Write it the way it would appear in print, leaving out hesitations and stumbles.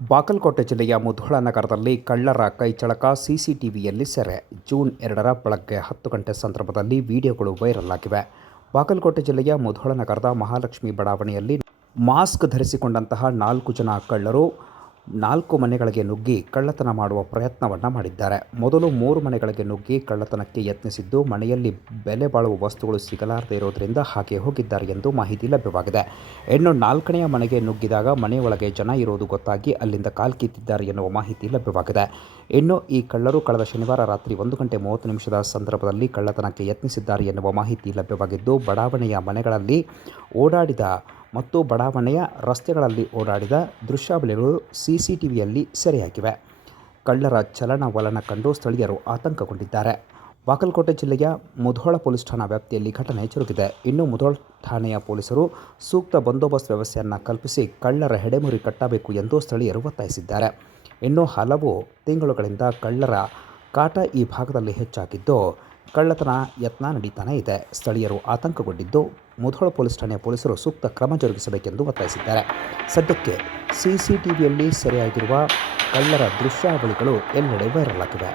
ಬಾಗಲಕೋಟೆ ಜಿಲ್ಲೆಯ ಮುಧೋಳ ನಗರದಲ್ಲಿ ಕಳ್ಳರ ಕೈಚಳಕ ಸಿಸಿಟಿವಿಯಲ್ಲಿ ಸೆರೆ. ಜೂನ್ 2ರ ಬೆಳಗ್ಗೆ 10 ಗಂಟೆ ಸಂದರ್ಭದಲ್ಲಿ ವಿಡಿಯೋಗಳು ವೈರಲ್ ಆಗಿವೆ. ಬಾಗಲಕೋಟೆ ಜಿಲ್ಲೆಯ ಮುಧೋಳ ನಗರದ ಮಹಾಲಕ್ಷ್ಮಿ ಬಡಾವಣೆಯಲ್ಲಿ ಮಾಸ್ಕ್ ಧರಿಸಿಕೊಂಡಂತಹ 4 ಜನ ಕಳ್ಳರು 4 ಮನೆಗಳಿಗೆ ನುಗ್ಗಿ ಕಳ್ಳತನ ಮಾಡುವ ಪ್ರಯತ್ನವನ್ನು ಮಾಡಿದ್ದಾರೆ. ಮೊದಲು 3 ಮನೆಗಳಿಗೆ ನುಗ್ಗಿ ಕಳ್ಳತನಕ್ಕೆ ಯತ್ನಿಸಿದ್ದು, ಮನೆಯಲ್ಲಿ ಬೆಲೆ ಬಾಳುವ ವಸ್ತುಗಳು ಸಿಗಲಾರದೇ ಇರೋದರಿಂದ ಹಾಗೆ ಹೋಗಿದ್ದಾರೆ ಎಂದು ಮಾಹಿತಿ ಲಭ್ಯವಾಗಿದೆ. ಇನ್ನು 4ನೆಯ ಮನೆಗೆ ನುಗ್ಗಿದಾಗ ಮನೆಯೊಳಗೆ ಜನ ಇರೋದು ಗೊತ್ತಾಗಿ ಅಲ್ಲಿಂದ ಕಾಲ್ಕಿತ್ತಿದ್ದಾರೆ ಎನ್ನುವ ಮಾಹಿತಿ ಲಭ್ಯವಾಗಿದೆ. ಇನ್ನು ಈ ಕಳ್ಳರು ಕಳೆದ ಶನಿವಾರ ರಾತ್ರಿ 1:30 ಸಂದರ್ಭದಲ್ಲಿ ಕಳ್ಳತನಕ್ಕೆ ಯತ್ನಿಸಿದ್ದಾರೆ ಎನ್ನುವ ಮಾಹಿತಿ ಲಭ್ಯವಾಗಿದ್ದು, ಬಡಾವಣೆಯ ಮನೆಗಳಲ್ಲಿ ಓಡಾಡಿದ ಮತ್ತು ಬಡಾವಣೆಯ ರಸ್ತೆಗಳಲ್ಲಿ ಓಡಾಡಿದ ದೃಶ್ಯಾವಳಿಗಳು ಸಿಸಿಟಿವಿಯಲ್ಲಿ ಸೆರೆಯಾಗಿವೆ. ಕಳ್ಳರ ಚಲನವಲನ ಕಂಡು ಸ್ಥಳೀಯರು ಆತಂಕಗೊಂಡಿದ್ದಾರೆ. ಬಾಗಲಕೋಟೆ ಜಿಲ್ಲೆಯ ಮುಧೋಳ ಪೊಲೀಸ್ ಠಾಣಾ ವ್ಯಾಪ್ತಿಯಲ್ಲಿ ಘಟನೆ ಜರುಗಿದೆ. ಇನ್ನು ಮುಧೋಳ ಠಾಣೆಯ ಪೊಲೀಸರು ಸೂಕ್ತ ಬಂದೋಬಸ್ತ್ ವ್ಯವಸ್ಥೆಯನ್ನು ಕಲ್ಪಿಸಿ ಕಳ್ಳರ ಹೆಡೆಮುರಿ ಕಟ್ಟಬೇಕು ಎಂದು ಸ್ಥಳೀಯರು ಒತ್ತಾಯಿಸಿದ್ದಾರೆ. ಇನ್ನು ಹಲವು ತಿಂಗಳುಗಳಿಂದ ಕಳ್ಳರ ಕಾಟ ಈ ಭಾಗದಲ್ಲಿ ಹೆಚ್ಚಾಗಿದ್ದು, ಕಳ್ಳತನ ಯತ್ನ ನಡೀತಾನೇ ಇದೆ. ಸ್ಥಳೀಯರು ಆತಂಕಗೊಂಡಿದ್ದು, ಮುಧೋಳ ಪೊಲೀಸ್ ಠಾಣೆಯ ಪೊಲೀಸರು ಸೂಕ್ತ ಕ್ರಮ ಜರುಗಿಸಬೇಕೆಂದು ಒತ್ತಾಯಿಸಿದ್ದಾರೆ. ಸದ್ಯಕ್ಕೆ ಸಿಸಿಟಿವಿಯಲ್ಲಿ ಸೆರೆಯಾಗಿರುವ ಕಳ್ಳರ ದೃಶ್ಯಾವಳಿಗಳು ಎಲ್ಲೆಡೆ ವೈರಲ್ ಆಗಿವೆ.